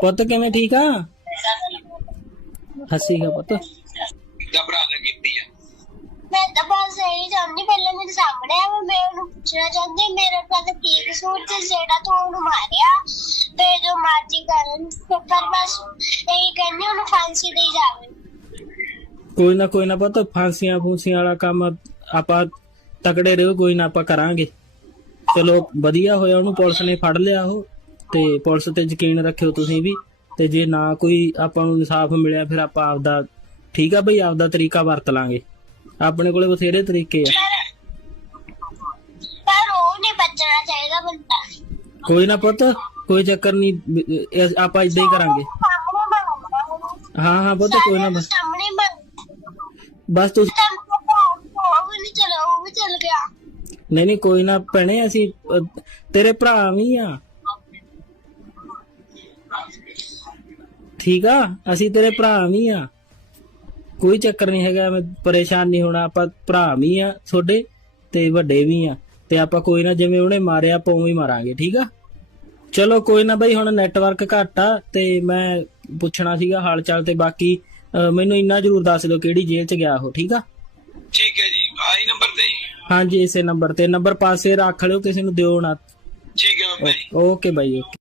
ਪੁੱਤ ਕਿਵੇਂ ਠੀਕ ਆ? ਹੱਸੀਗਾ ਪੁੱਤ। ਭਰਾ ਨੇ ਕੀਤੀ ਆ। ਮੈਂ ਤਾਂ ਬਸ ਇਹੀ ਚਾਹੁੰਦੀ ਪਹਿਲਾਂ ਮੇਰੇ ਸਾਹਮਣੇ ਆ ਮੈਂ ਉਹਨੂੰ ਪੁੱਛਣਾ ਚਾਹੁੰਦੀ ਮੇਰੇ ਕੋਲ ਕੀ ਕਸੂਰ ਤੇ ਜਿਹੜਾ ਤੂੰ ਉਹਨੂੰ ਮਾਰਿਆ ਤੇ ਜੋ ਮਰਜ਼ੀ ਕਰਨ ਪਰ ਬਸ ਇਹੀ ਕਹਿੰਦੀ ਉਹਨੂੰ ਫਾਂਸੀ ਦੇ ਜਾਵੇ। ਕੋਈ ਨਾ ਕੋਈ ਨਾ ਪੁੱਤ ਫਾਂਸੀਆਂ ਫੂਸੀਆਂ ਵਾਲਾ ਕੰਮ ਆਪਾਂ ਤਕੜੇ ਰਹੋ ਕੋਈ ਨਾ ਆਪਾਂ ਕਰਾਂਗੇ। ਚਲੋ ਵਧੀਆ ਹੋਇਆ ਉਹਨੂੰ ਪੁਲਿਸ ਨੇ ਫੜ ਲਿਆ ਉਹ। ਤੇ ਪੁਲਿਸ ਤੇ ਯਕੀਨ ਰੱਖਿਓ ਤੁਸੀਂ ਵੀ। ਤੇ ਜੇ ਨਾ ਕੋਈ ਆਪਾਂ ਨੂੰ ਇਨਸਾਫ ਮਿਲਿਆ ਫਿਰ ਆਪਾਂ ਆਪਦਾ ਠੀਕ ਆ ਬਈ ਆਪਦਾ ਤਰੀਕਾ ਵਰਤ ਲਾਂਗੇ। ਆਪਣੇ ਕੋਲੇ ਬਥੇਰੇ ਤਰੀਕੇ ਆ। ਪਰ ਉਹ ਨਹੀਂ ਬਚਣਾ ਚਾਹੀਦਾ ਬੰਦਾ। ਕੋਈ ਨਾ ਪੁੱਤ ਕੋਈ ਚੱਕਰ ਨਹੀਂ ਇਹ ਆਪਾਂ ਇਦਾਂ ਹੀ ਕਰਾਂਗੇ। ਹਾਂ ਹਾਂ ਪੁੱਤ ਕੋਈ ਨਾ ਬਸ। ਸਾਹਮਣੇ ਬਸ ਤੁਸੀਂ ਉਹ ਵੀ ਨਹੀਂ ਚਲਾ ਉਹ ਵੀ ਚਲ ਗਿਆ। ਨਹੀਂ ਨਹੀਂ ਕੋਈ ਨਾ ਭੈਣੇ ਅਸੀਂ ਤੇਰੇ ਭਰਾ ਵੀ ਆ। ਠੀਕ ਆ? ਅਸੀਂ ਤੇਰੇ ਭਰਾ ਵੀ ਆ। ਕੋਈ ਚੱਕਰ ਨਹੀਂ ਹੈਗਾ ਮੈਂ ਪਰੇਸ਼ਾਨ ਨਹੀਂ ਹੋਣਾ। ਆਪਾਂ ਭਰਾ ਵੀ ਆ ਤੁਹਾਡੇ ਤੇ ਵੱਡੇ ਵੀ ਆ। ਤੇ ਆਪਾਂ ਕੋਈ ਨਾ ਜਿਵੇਂ ਉਹਨੇ ਮਾਰਿਆ ਆਪਾਂ ਉਵੇਂ ਹੀ ਮਾਰਾਂਗੇ ਠੀਕ ਆ? ਚਲੋ ਕੋਈ ਨਾ ਬਈ ਹੁਣ ਨੈਟਵਰਕ ਘੱਟ ਆ ਤੇ ਮੈਂ ਪੁੱਛਣਾ ਸੀਗਾ ਹਾਲ ਚਾਲ ਤੇ ਬਾਕੀ ਮੈਨੂੰ ਇੰਨਾ ਜ਼ਰੂਰ ਦੱਸ ਦਿਓ ਕਿਹੜੀ ਜੇਲ੍ਹ ਚ ਗਿਆ ਉਹ ਠੀਕ ਆ? ਠੀਕ ਹੈ ਜੀ ਆਹੀ ਨੰਬਰ ਤੇ ਹਾਂਜੀ ਇਸੇ ਨੰਬਰ ਤੇ। ਨੰਬਰ ਪਾਸੇ ਰੱਖ ਲਿਓ ਕਿਸੇ ਨੂੰ ਦਿਓ ਨਾ। ਠੀਕ ਹੈ ਜੀ ਓਕੇ ਬਾਈ ਓਕੇ।